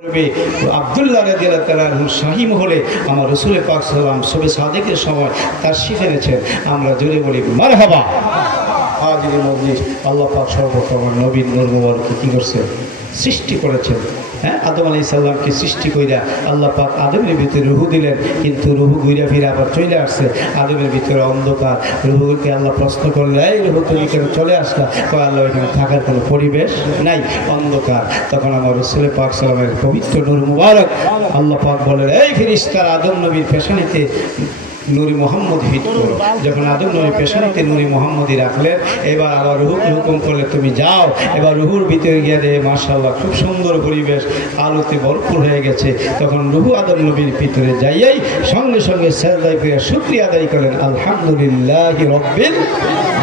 আব্দুল্লাহ রাদিয়াল্লাহু তাআলা শাহী মহলে আমার রাসূল পাক সাল্লাল্লাহু আলাইহি ওয়াসাল্লাম শবে সাদেকের সময় তাশরীফ এনেছেন। আমরা জোরে বলি মারহাবা। হাজিরিন মজলিস, আল্লাহ পাক সর্বপ্রথম নবীর নূর মুবারককে কি করছেন? সৃষ্টি করেছেন। হ্যাঁ, আদম আলাইহিস সালামকে সৃষ্টি কইরা আল্লাহ পাক আদমের ভিতরে রুহু দিলেন, কিন্তু রুহু ঘুরে ফিরে আবার চলে আসছে। আদমের ভিতরে অন্ধকার, রুহুকে আল্লাহ প্রশ্ন করলেন, এই রুহু তুমি কেন চলে আসলা? কয় আল্লাহ এখানে থাকার কোনো পরিবেশ নাই, অন্ধকার। তখন আমার রাসূল পাক সাল্লামের পবিত্র নূর মুবারক আল্লাহ পাক বলেন, এই ফেরেশতারা আদম নবীর পেশানিতে নূরি মোহাম্মদ হিট করো। যখন আদম নবীর পেশানিতে নূরি মোহাম্মদই রাখলেন, এবার আবার রুহুকে হুকুম করলে তুমি যাও। এবার রুহুর ভিতরে গিয়ে দেখে মাশাআল্লাহ খুব সুন্দর পরিবেশ, আলোতে ভরপুর হয়ে গেছে। তখন রুহু আদম নবীর ভিতরে যাইয়াই সঙ্গে সঙ্গে সিজদায় করে শুকরিয়া আদায় করেন, আলহামদুলিল্লাহি রাব্বিল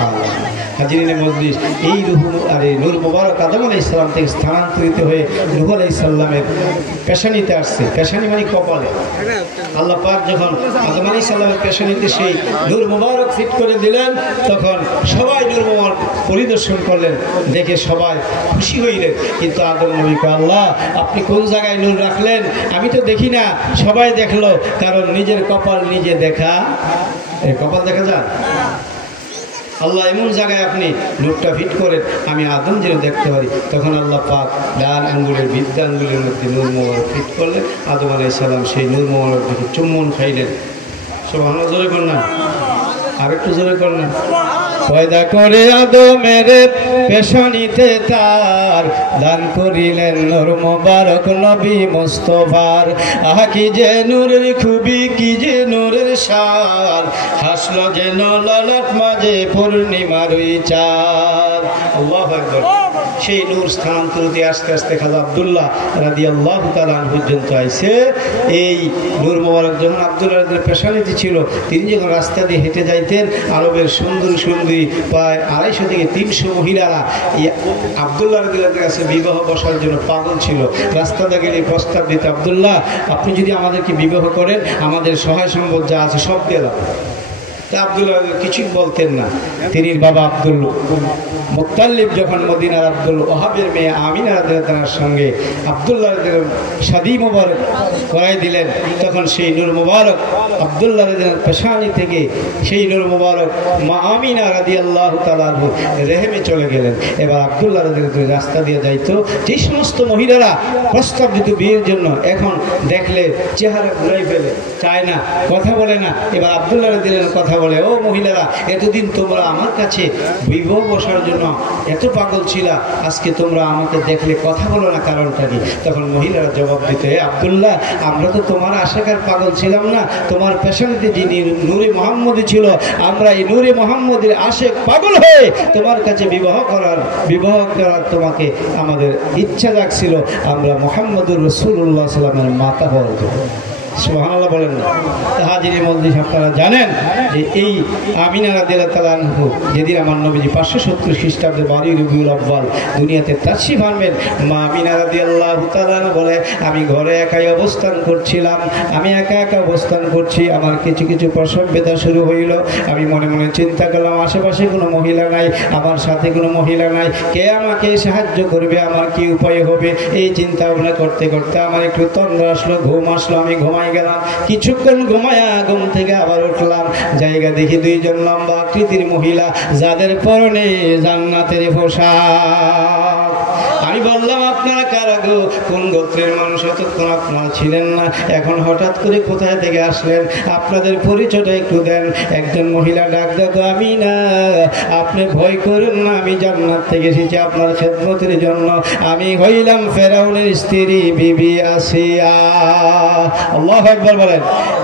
আলামিন। হাজিরিনে মজলিস, এই রুহু আর এই নূর মুবারক আদম আলাইহিস সালাম থেকে স্থানান্তরিত হয়ে রুহু আলাইহিস সালামের পেশানিতে আসছে। পেশানি মানে কপালে। আল্লাহ পাক যখন আদম আলাইহিস সালামের পেশানিতে সেই নূর মুবারক ফিট করে দিলেন, তখন সবাই নূর মুবারক পরিদর্শন করলেন, দেখে সবাই খুশি হইলেন। কিন্তু আদম নবীকে, আল্লাহ আপনি কোন জায়গায় নূর রাখলেন? আমি তো দেখি না। সবাই দেখলো, কারণ নিজের কপাল নিজে দেখা, এই কপাল দেখা যায়। আল্লাহ এমন জায়গায় আপনি নূরটা ফিট করেন, আমি আদম যেন দেখতে পারি। তখন আল্লাহ পাক ডান আঙ্গুলের বৃদ্ধা আঙ্গুলের মধ্যে নূর মুবারক ফিট করলেন। আদম আলাইহিস সালাম সেই নূর মুবারক দেখে চুম্বন খাইলেন। সুবহানাল্লাহ, জোরে কর না, আর একটু জোরে কর না। পয়দা করে আদমের পেশানিতে তার দান করিলেন নূর মুবারক নবী মুস্তাফার। আহা কি যে নূরের খুবই, কি যে নূরের শান, হাসলো যেন ললাট মাঝে পূর্ণিমার চাঁদ। আল্লাহু আকবার। সেই নূর স্থানান্তরিত আস্তে আস্তে খাজা আব্দুল্লাহ রাদিয়াল্লাহু তাআলা পর্যন্ত আইছে। এই নূর মুবারক যখন আব্দুল্লাহ পেশানিতে ছিল, তিনি যখন রাস্তা দিয়ে হেঁটে যাইতেন, আরবের সুন্দর সুন্দরী প্রায় 250 থেকে 300 মহিলারা আব্দুল্লাহ রাদিয়াল্লাহু কাছে বিবাহ বসার জন্য পাগল ছিল। রাস্তাতে গেলে প্রস্তাব দিত, আব্দুল্লাহ আপনি যদি আমাদেরকে বিবাহ করেন, আমাদের সহায় সম্পদ যা আছে সব দিলাম। তা আব্দুল্লাহ কিছুই বলতেন না। তিনি বাবা আব্দুল মুত্তালিব যখন মদিনার আব্দুল ওহাবের মেয়ে আমিনা রাদিয়াল্লাহু তাআলার সঙ্গে আব্দুল্লাহ শাদী মুবারক করাই দিলেন, তখন সেই নূর মুবারক আব্দুল্লাহ রাদিয়াল্লাহু পেশানি থেকে সেই নূর মুবারক মা আমিনা রাদিয়াল্লাহু তাআলা রেহেমে চলে গেলেন। এবার আব্দুল্লাহ রাদিয়াল্লাহু রাস্তা দিয়ে যাইতো, যে সমস্ত মহিলারা প্রস্তাব দিত বিয়ের জন্য, এখন দেখলে চেহারা ঘুরাই ফেলে, চায় না, কথা বলে না। এবার আব্দুল্লাহ রাদিয়াল্লাহু কথা বলে, ও মহিলারা, এতদিন তোমরা আমার কাছে বিবাহ বসার জন্য এত পাগল ছিলা, আজকে তোমরা আমাকে দেখলে কথা বলো না, কারণটা কি? তখন মহিলারা জবাব দিত, হে আব্দুল্লাহ, আমরা তো তোমার আশাকার পাগল ছিলাম না, তোমার পেশানিতে যিনি নূরে মুহাম্মদী ছিল, আমরা এই নূরে মুহাম্মদের আশেক পাগল হয়ে তোমার কাছে বিবাহ করার তোমাকে আমাদের ইচ্ছা জাগছিল, আমরা মুহাম্মদুর রাসূলুল্লাহ সাল্লাল্লাহু আলাইহি ওয়াসাল্লামের মাতা হওয়ার জন্য। সুবহানাল্লাহ বলেন না? হাজিরি মজলিস, আপনারা জানেন যে এই আমিনা রাদিয়াল্লাহু তাআলা আনহু যেদিন আমার নবীজি 570 খ্রিস্টাব্দে 12 রবিউল আউয়াল দুনিয়াতে তাশরীফ আনবেন, মা আমিনা রাদিয়াল্লাহু তাআলা বলে, আমি ঘরে একাই অবস্থান করছিলাম, আমি একা একা অবস্থান করছি, আমার কিছু কিছু প্রসব বেদনা শুরু হইল। আমি মনে মনে চিন্তা করলাম, আশেপাশে কোনো মহিলা নাই, আমার সাথে কোনো মহিলা নাই, কে আমাকে সাহায্য করবে, আমার কি উপায় হবে? এই চিন্তা ভাবনা করতে করতে আমার একটু তন্দ্রা আসলো, ঘুম আসলো, আমি ঘুমাই গেলাম। কিছুক্ষণ ঘুমায়া ঘুম থেকে আবার উঠলাম, জায়গা দেখি 2 জন লম্বা আকৃতির মহিলা, যাদের পরনে জান্নাতের পোশাক। আমি বললাম, আপনারা কারা গো, কোন গোত্রের মানুষ? এতক্ষণ আপনারা ছিলেন না, এখন হঠাৎ করে কোথায় থেকে আসলেন? আপনাদের পরিচয়টা একটু দেন। একজন মহিলা ডাক দেখো, আমি না, আপনি ভয় করেন না, আমি জান্নাত থেকে এসেছি আপনার খেদমতের জন্য। আমি হইলাম ফেরাউনের স্ত্রী বিবি আসিয়া। আল্লাহু আকবার বলেন।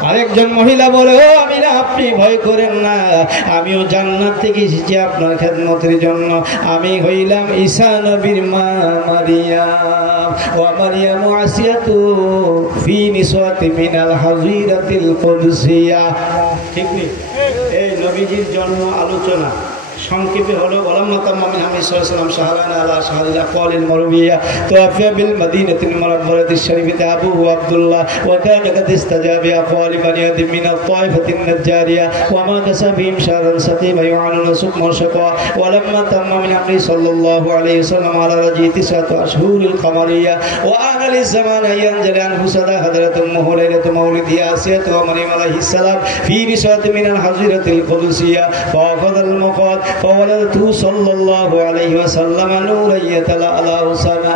আরেকজন মহিলা বলে, ও আমি না, আপনি ভয় করেন না, আমিও জান্নাত থেকে এসেছি আপনার খেদমতের জন্য। আমি হইলাম ঈসা নবীর মা মারিয়াম। ওয়া মারিয়াম আসিয়াতু ফি নিসাতি মিনাল হাজিরাতিল কুদসিয়া। ঠিক নেই? এই নবীজির জন্ম আলোচনা সংক্ষেপে হলো ওলাম্মা তাম্মা মিন হামদি সাল্লাল্লাহু শাহরানা আলা শাহরিল আকওয়ালিল মারুবিয়া তুআফিয়া বিল মাদিনাতিল মুনাওয়ারাতিশ শরীফাতি আবুহু আব্দুল্লাহ ওয়া কানা কাদ ইস্তাজাবা আকওয়ালি বানি আদম মিন আত-তাইফাতিন নাজ্জারিয়া ওয়া মা কাসাবিহিম শাহরান সাকিমা yu'anuna sukma shaqwa ওয়ালাম্মা তাম্মা মিন হামদি সাল্লাল্লাহু আলাইহি ওয়াসাল্লাম আলা রাজি তিসআতু আশহুরিল কামারিয়া ওয়া আগালি জামান ইয়ানজালি আনহু সাদা হযরতুল মুহলাইলাতু মাউলিদি আসিয়াতু ওয়া মারিয়াম আলাইহিস সালাম ফি বিসাত মিনাল হাজিরাতিল কুদসিয়া ওয়া ফাদাল মুকাদ ফাওয়ালাদতু সাল্লাল্লাহু আলাইহি ওয়াসাল্লাম নূরাইয়াতালা আলা হুসানা।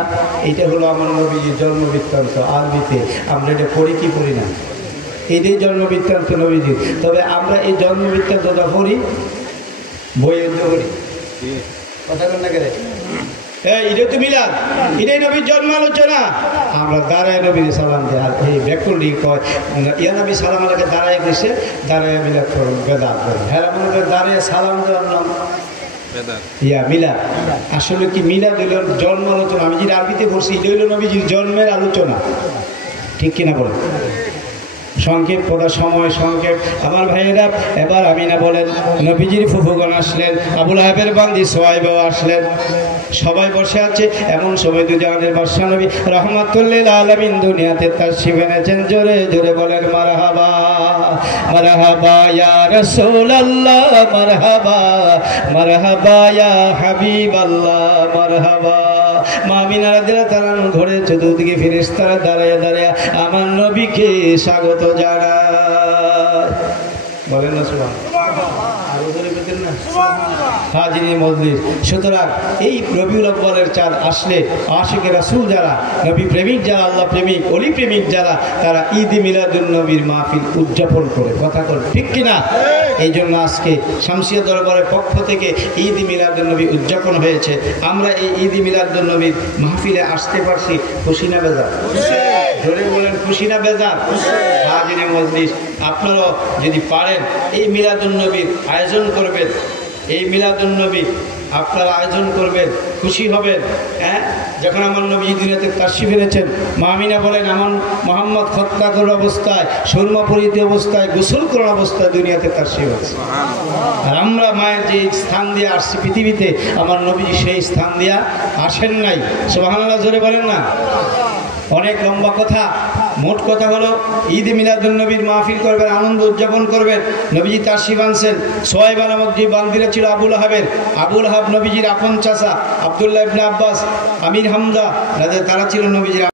এটা হলো আমার নবীর জন্ম বৃত্তান্ত। আরবিতে আমরা এটা পড়ি কি পড়ি না, এটাই জন্ম বৃত্তান্ত নবীজি। তবে আমরা এই জন্ম বৃত্তান্তটা পড়ি বইয়ের পড়ি, কথা বল না কেন? এটা তো মিলাদ, এটাই নবীর জন্ম আলোচনা। আমরা দাঁড়ায় নবীর সালাম দেয়। আর এই ব্যাকুলটি কয় ইয়া নবী সালাম আলাকে দাঁড়ায় গেছে, দাঁড়ায় মিলাদ করুন বেদাত করে। হ্যাঁ মনে দাঁড়িয়ে সালাম দেওয়ার নাম ইয়া মিলাদ। আসলে কি মিলাদ হইল জন্ম আলোচনা। আমি যেটা আরবিতে বলছি এটা হইল নবীজির জন্মের আলোচনা, ঠিক কিনা বলেন? সংক্ষেপ পড়ার সময় সংক্ষেপ। আমার ভাইয়েরা এবার আমি না বলেন নবীজির ফুফুগণ আসলেন, আবুল আহাবের বান্দি সোয়াইবাও আসলেন, সবাই বসে আছে। এমন সময় দুজাহানের বাদশা নবী রহমাতুল্লিল আলামিন দুনিয়াতে তাশরিফ এনেছেন। জোরে জোরে বলেন মারহাবা মারহাবা ইয়া রাসূলুল্লাহ, মারহাবা মারহাবা ইয়া হাবিবাল্লাহ, মারহাবা। মা মিনা রাদিয়াল্লাহু তাআলা ঘরে চতুর্দিকে ফেরেশতারা দাঁড়ায় দাঁড়ায় আমার নবীকে স্বাগত জানায়। বলেন না সুবহানাল্লাহ, আরো জোরে বলেন না সুবহানাল্লাহ। হাজিরি মজলিস। সুতরাং এই রবিউল আউয়ালের চাঁদ আসলে আশিকে রাসূল যারা, নবী প্রেমিক যারা, আল্লাহ প্রেমিক, অলি প্রেমিক যারা, তারা ঈদ মিলাদুন নবীর মাহফিল উদযাপন করে। কথা বল ঠিক কিনা? এই জন্য আজকে শামসিয়া দরবারের পক্ষ থেকে ঈদ মিলাদুন নবী উদযাপন হয়েছে। আমরা এই ঈদ মিলাদুন নবীর মাহফিলে আসতে পারছি, খুশি না বেজার? ধরে বলেন খুশি না বেজার? হাজিরি মজলিস। আপনারাও যদি পারেন এই মিলাদুন নবীর আয়োজন করবেন, এই মিলাদুন নবী আপনারা আয়োজন করবেন, খুশি হবেন। হ্যাঁ, যখন আমার নবী দুনিয়াতে তাশরিফ এনেছেন, মা আমিনা বলেন আমার মোহাম্মদ খতনা করা অবস্থায়, সুরমা পরিহিত অবস্থায়, গোসল করা অবস্থায় দুনিয়াতে তাশরিফ আছে। আর আমরা মায়ের যে স্থান দিয়ে আসছি পৃথিবীতে, আমার নবীজি সেই স্থান দিয়া আসেন নাই। সুবহানাল্লাহ জোরে বলেন না। অনেক লম্বা কথা, মোট কথা হলো ঈদ মিলাদুন নবীর মাহফিল করবেন, আনন্দ উদযাপন করবেন। নবীজি তাশরিফ আনছেন। সোহাইব নামক যে বান্দিরা ছিল আবুল আহাবের, আবুল আহাব নবীজির আপন চাচা, আব্দুল্লাহ ইবনে আব্বাস, আমির হামজা, তারা ছিল নবীজির